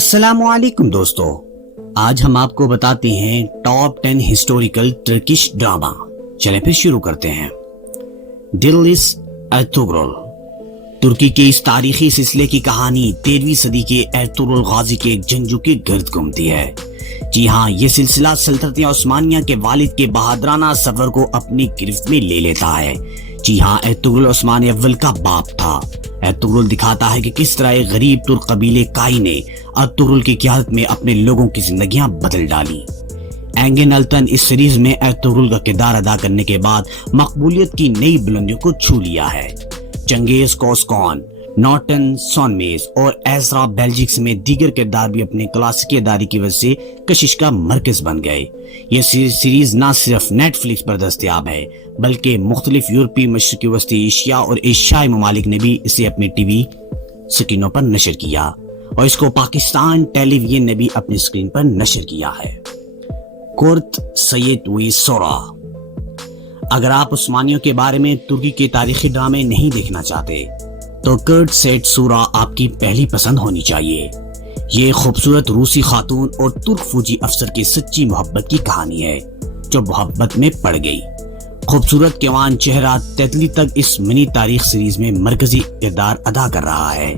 السلام علیکم دوستو، آج ہم آپ کو بتاتے ہیں ٹاپ 10 ہسٹوریکل ترکش ڈراما۔ چلیں پھر شروع کرتے ہیں۔ ڈیلس ارطغرل ترکی کے اس تاریخی سلسلے کی کہانی 13ویں صدی کے ارطغرل غازی کے ایک جنگجو کے گرد گھومتی ہے۔ جی ہاں، یہ سلسلہ سلطنت عثمانیہ کے والد کے بہادرانہ سفر کو اپنی گرفت میں لے لیتا ہے۔ جی ہاں، ارطغرل عثمان اول کا باپ تھا۔ ارطغرل دکھاتا ہے کہ کس طرح ایک غریب ترک قبیلے کائی نے ارطغرل کی قیادت میں اپنے لوگوں کی زندگیاں بدل ڈالی۔ اینگن التن اس سیریز میں ارطغرل کا کردار ادا کرنے کے بعد مقبولیت کی نئی بلندیوں کو چھو لیا ہے۔ چنگیز کوسکون، نارٹن سونمیز اور ایزرا بیلجک سمیت دیگر کردار بھی اپنے کلاسیکی اداکاری کی وجہ سے کشش کا مرکز بن گئے۔ یہ سیریز نہ صرف نیٹ فلکس پر دستیاب ہے بلکہ مختلف یورپی، مشرقی وسطی ایشیا اور ایشیائی ممالک نے بھی اسے اپنی ٹی وی سکرینوں پر نشر کیا اور اس کو پاکستان ٹیلی ویژن نے بھی اپنی سکرین پر نشر کیا ہے۔ کورت سید وی سورا۔ اگر آپ عثمانیوں کے بارے میں ترکی کے تاریخی ڈرامے نہیں دیکھنا چاہتے تو کرٹ سیٹ سورا آپ کی پہلی پسند ہونی چاہیے۔ یہ ایک خوبصورت روسی خاتون اور ترک فوجی افسر کی سچی محبت کی کہانی ہے جو محبت میں پڑ گئی۔ خوبصورت کیوان چہرہ تیتلی تک اس منی تاریخ سیریز میں مرکزی کردار ادا کر رہا ہے۔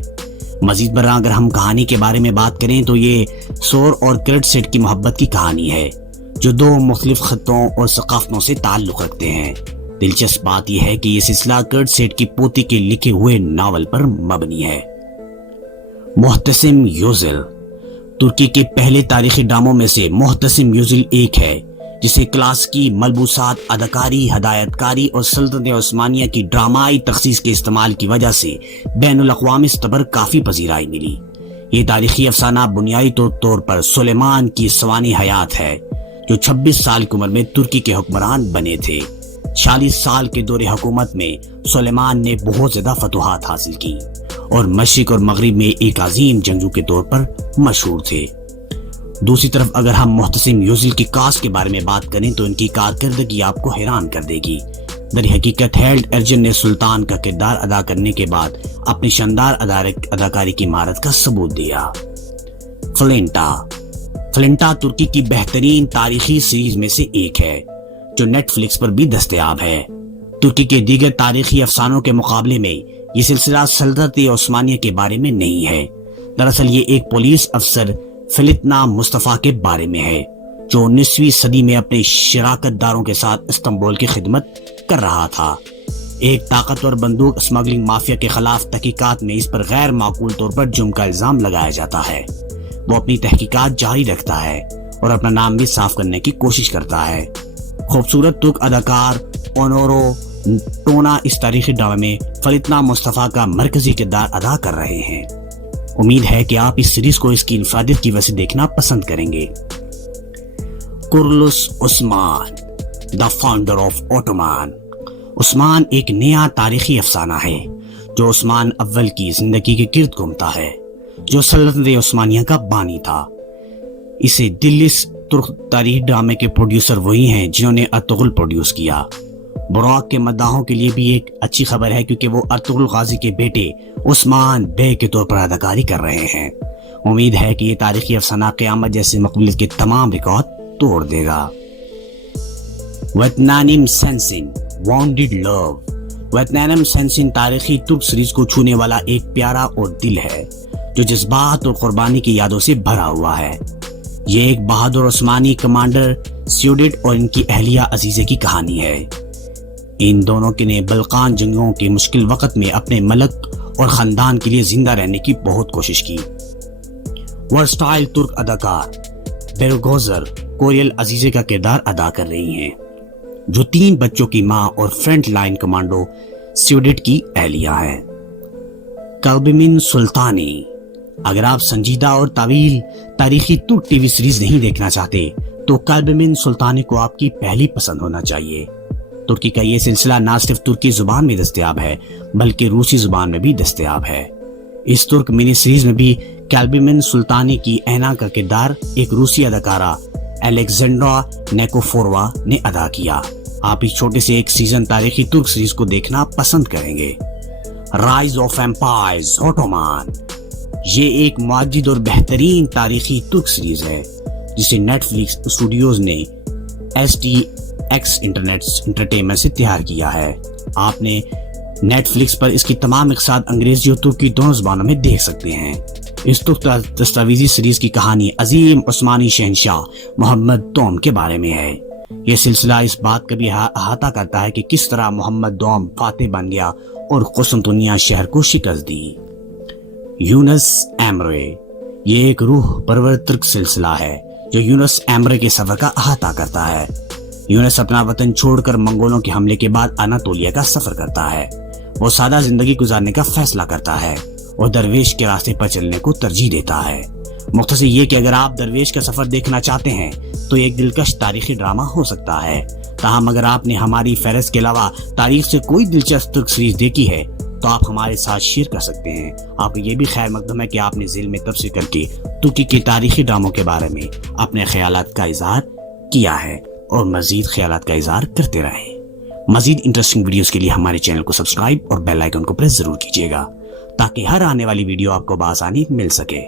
مزید برآں اگر ہم کہانی کے بارے میں بات کریں تو یہ سور اور کرٹ سیٹ کی محبت کی کہانی ہے جو دو مختلف خطوں اور ثقافتوں سے تعلق رکھتے ہیں۔ دلچسپ بات یہ ہے کہ یہ سلسلہ کرٹ سیٹ کی پوتی کے لکھے ہوئے ناول پر مبنی ہے۔ محتسم یوزل۔ ترکی کے پہلے تاریخی ڈراموں میں سے محتسم یوزل ایک ہے جسے کلاسیکی ملبوسات، اداکاری، ہدایت کاری اور سلطنت عثمانیہ کی ڈرامائی تخصیص کے استعمال کی وجہ سے بین الاقوامی سطح پر کافی پذیرائی ملی۔ یہ تاریخی افسانہ بنیادی طور پر سلیمان کی سوانح حیات ہے جو 26 سال کی عمر میں ترکی کے حکمران بنے تھے۔ 46 سال کے دور حکومت میں سلیمان نے بہت زیادہ فتوحات حاصل کی اور مشرق اور مغرب میں ایک عظیم جنگجو کے طور پر مشہور تھے۔ دوسری طرف اگر ہم محتسم یوزل کی کاسٹ کے بارے میں بات کریں تو ان کی کارکردگی آپ کو حیران کر دے گی۔ در حقیقت ہیلڈ ارجن نے سلطان کا کردار ادا کرنے کے بعد اپنی شاندار اداکاری کی مہارت کا ثبوت دیا۔ فلنٹا ترکی کی بہترین تاریخی سیریز میں سے ایک ہے جو نیٹ فلکس پر بھی دستیاب ہے۔ ترکی کے دیگر تاریخی افسانوں کے مقابلے میں یہ سلسلہ سلطنت عثمانیہ کے بارے میں نہیں ہے۔ دراصل یہ ایک پولیس افسر فلتنا مصطفیٰ کے بارے میں ہے جو 19ویں صدی میں اپنے شراکت داروں کے ساتھ استنبول کی خدمت کر رہا تھا۔ ایک طاقتور بندوق اسمگلنگ مافیا کے خلاف تحقیقات میں اس پر غیر معقول طور پر جرم کا الزام لگایا جاتا ہے۔ وہ اپنی تحقیقات جاری رکھتا ہے اور اپنا نام بھی صاف کرنے کی کوشش کرتا ہے۔ خوبصورت ترک اداکار اونورو ٹونا اس تاریخی ڈرامے میں فلتنا مصطفیٰ کا مرکزی کردار ادا کر رہے ہیں۔ امید ہے کہ آپ اس سیریز کو اس کی انفرادیت کی وجہ سے دیکھنا پسند کریں گے۔ کورلس عثمان، دا فاؤنڈر آف اوٹومان۔ عثمان ایک نیا تاریخی افسانہ ہے جو عثمان اول کی زندگی کے گرد گھومتا ہے جو سلطنت عثمانیہ کا بانی تھا۔ اسے دلس ترک تاریخی ڈرامے کے پروڈیوسر وہی ہیں جنہوں نے ارطغرل پروڈیوس کیا۔ براق کے مداحوں کے لیے بھی ایک اچھی خبر ہے کیونکہ وہ ارطغرل غازی کے بیٹے عثمان بے کے طور پر اداکاری کر رہے ہیں۔ امید ہے کہ یہ تاریخی افسانہ قیامت جیسے مقبولیت کے تمام ریکارڈ توڑ دے گا۔ ویتنانم سینسن، وانڈڈ لو۔ ویتنانم سینسن تاریخی ترک سیریز کو چھونے والا ایک پیارا اور دل ہے جو جذبات اور قربانی کی یادوں سے بھرا ہوا ہے۔ یہ ایک بہادر عثمانی کمانڈر سیوڈٹ اور ان کی اہلیہ عزیزہ کی کہانی ہے۔ ان دونوں نے بلقان جنگوں کے مشکل وقت میں اپنے ملک اور خاندان کے لیے زندہ رہنے کی بہت کوشش کی۔ ورسٹائل ترک اداکار بیرگوزر کوریل عزیزہ کا کردار ادا کر رہی ہیں جو 3 بچوں کی ماں اور فرنٹ لائن کمانڈو سیوڈٹ کی اہلیہ ہے۔ کلبمن سلطانی۔ اگر آپ سنجیدہ اور طویل تاریخی ترک ٹی وی سیریز نہیں دیکھنا چاہتے تو کلبمن سلطانی کو آپ کی پہلی پسند ہونا چاہیے۔ ترکی کا یہ سلسلہ نہ صرف ترکی زبان میں دستیاب ہے بلکہ روسی زبان میں بھی دستیاب ہے۔ اس ترک منی سیریز میں بھی کلبمن سلطانی کی اینا کا کردار ایک روسی اداکارہ الیگزینڈرا نیکوفوروا نے ادا کیا۔ آپ اس چھوٹے سے ایک سیزن تاریخی ترک سیریز کو دیکھنا پسند کریں گے۔ Rise of empires Ottoman. یہ ایک معجد اور بہترین تاریخی ترک سیریز ہے جسے نیٹ فلکس اسٹوڈیوز نے ایس ٹی ایکس انٹرٹینمنٹ سے تیار کیا ہے۔ آپ نے نیٹ فلکس پر اس کی تمام اقساط انگریزی اور ترکی دونوں زبانوں میں دیکھ سکتے ہیں۔ اس ترک دستاویزی سیریز کی کہانی عظیم عثمانی شہنشاہ محمد دوم کے بارے میں ہے۔ یہ سلسلہ اس بات کا بھی احاطہ کرتا ہے کہ کس طرح محمد دوم فاتح بن گیا اور قسطنطنیہ شہر کو شکست دی۔ یونس ایمرے، یہ ایک روح پرور ترک سلسلہ ہے جو یونس ایمرے کے سفر کا احاطہ کرتا ہے۔ یونس اپنا وطن چھوڑ کر منگولوں کے حملے کے بعد اناطولیہ کا سفر کرتا ہے۔ وہ سادہ زندگی گزارنے کا فیصلہ کرتا ہے اور درویش کے راستے پر چلنے کو ترجیح دیتا ہے۔ مختصر یہ کہ اگر آپ درویش کا سفر دیکھنا چاہتے ہیں تو یہ ایک دلکش تاریخی ڈرامہ ہو سکتا ہے۔ تاہم اگر آپ نے ہماری فہرست کے علاوہ تاریخ سے کوئی دلچسپ ترک سیریز دیکھی ہے تو آپ ہمارے ساتھ شیئر کر سکتے ہیں۔ آپ کو یہ بھی خیر مقدم ہے کہ آپ نے ذیل میں تبصرہ کر کے ترکی کے تاریخی ڈراموں کے بارے میں اپنے خیالات کا اظہار کیا ہے اور مزید خیالات کا اظہار کرتے رہیں۔ مزید انٹرسٹنگ ویڈیوز کے لیے ہمارے چینل کو سبسکرائب اور بیل آئیکن کو پریس ضرور کیجیے گا تاکہ ہر آنے والی ویڈیو آپ کو بآسانی مل سکے۔